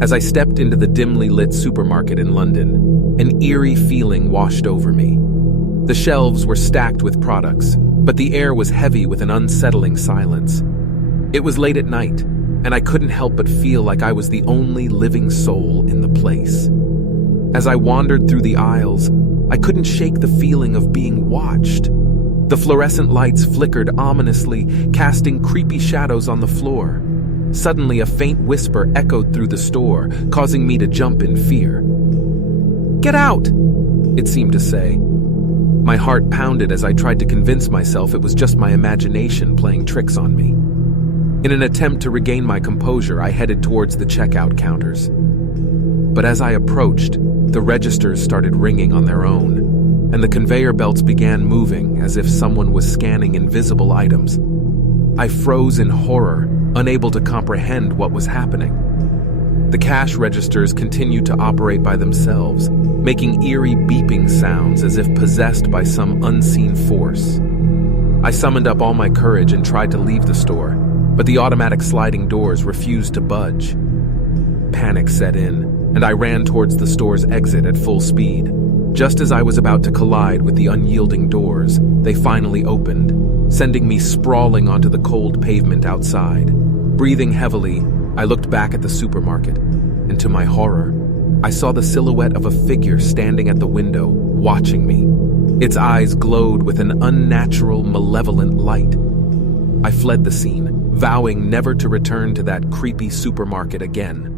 As I stepped into the dimly lit supermarket in London, an eerie feeling washed over me. The shelves were stacked with products, but the air was heavy with an unsettling silence. It was late at night, and I couldn't help but feel like I was the only living soul in the place. As I wandered through the aisles, I couldn't shake the feeling of being watched. The fluorescent lights flickered ominously, casting creepy shadows on the floor. Suddenly, a faint whisper echoed through the store, causing me to jump in fear. "Get out!" it seemed to say. My heart pounded as I tried to convince myself it was just my imagination playing tricks on me. In an attempt to regain my composure, I headed towards the checkout counters. But as I approached, the registers started ringing on their own, and the conveyor belts began moving as if someone was scanning invisible items. I froze in horror, unable to comprehend what was happening. The cash registers continued to operate by themselves, making eerie beeping sounds as if possessed by some unseen force. I summoned up all my courage and tried to leave the store, but the automatic sliding doors refused to budge. Panic set in, and I ran towards the store's exit at full speed. Just as I was about to collide with the unyielding doors, they finally opened, sending me sprawling onto the cold pavement outside. Breathing heavily, I looked back at the supermarket, and to my horror, I saw the silhouette of a figure standing at the window, watching me. Its eyes glowed with an unnatural, malevolent light. I fled the scene, vowing never to return to that creepy supermarket again.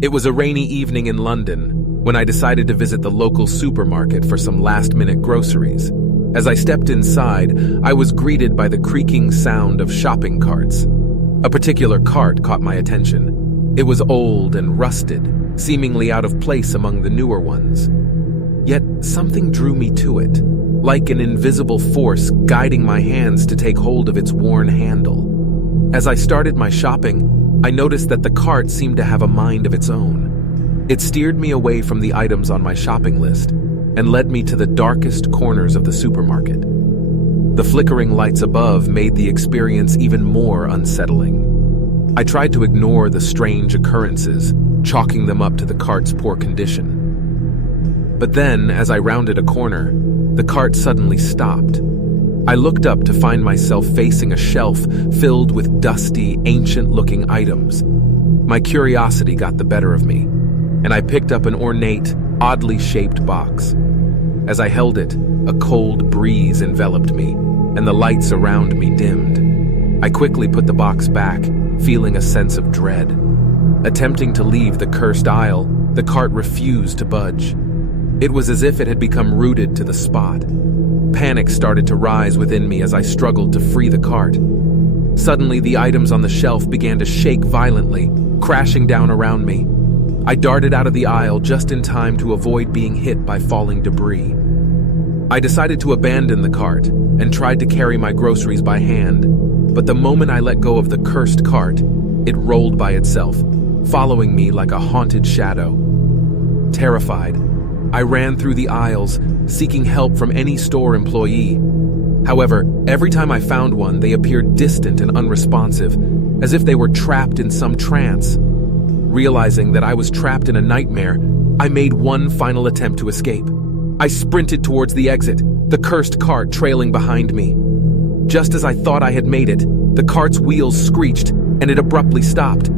It was a rainy evening in London when I decided to visit the local supermarket for some last-minute groceries. As I stepped inside, I was greeted by the creaking sound of shopping carts. A particular cart caught my attention. It was old and rusted, seemingly out of place among the newer ones. Yet something drew me to it, like an invisible force guiding my hands to take hold of its worn handle. As I started my shopping, I noticed that the cart seemed to have a mind of its own. It steered me away from the items on my shopping list and led me to the darkest corners of the supermarket. The flickering lights above made the experience even more unsettling. I tried to ignore the strange occurrences, chalking them up to the cart's poor condition. But then, as I rounded a corner, the cart suddenly stopped. I looked up to find myself facing a shelf filled with dusty, ancient-looking items. My curiosity got the better of me, and I picked up an ornate, oddly shaped box. As I held it, a cold breeze enveloped me, and the lights around me dimmed. I quickly put the box back, feeling a sense of dread. Attempting to leave the cursed aisle, the cart refused to budge. It was as if it had become rooted to the spot. Panic started to rise within me as I struggled to free the cart. Suddenly, the items on the shelf began to shake violently, crashing down around me. I darted out of the aisle just in time to avoid being hit by falling debris. I decided to abandon the cart and tried to carry my groceries by hand, but the moment I let go of the cursed cart, it rolled by itself, following me like a haunted shadow. Terrified, I ran through the aisles, seeking help from any store employee. However, every time I found one, they appeared distant and unresponsive, as if they were trapped in some trance. Realizing that I was trapped in a nightmare, I made one final attempt to escape. I sprinted towards the exit, the cursed cart trailing behind me. Just as I thought I had made it, the cart's wheels screeched, and it abruptly stopped.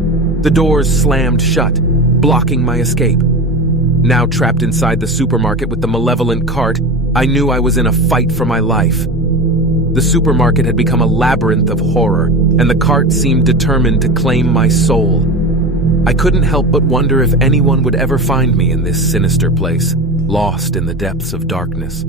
The doors slammed shut, blocking my escape. Now trapped inside the supermarket with the malevolent cart, I knew I was in a fight for my life. The supermarket had become a labyrinth of horror, and the cart seemed determined to claim my soul. I couldn't help but wonder if anyone would ever find me in this sinister place, lost in the depths of darkness.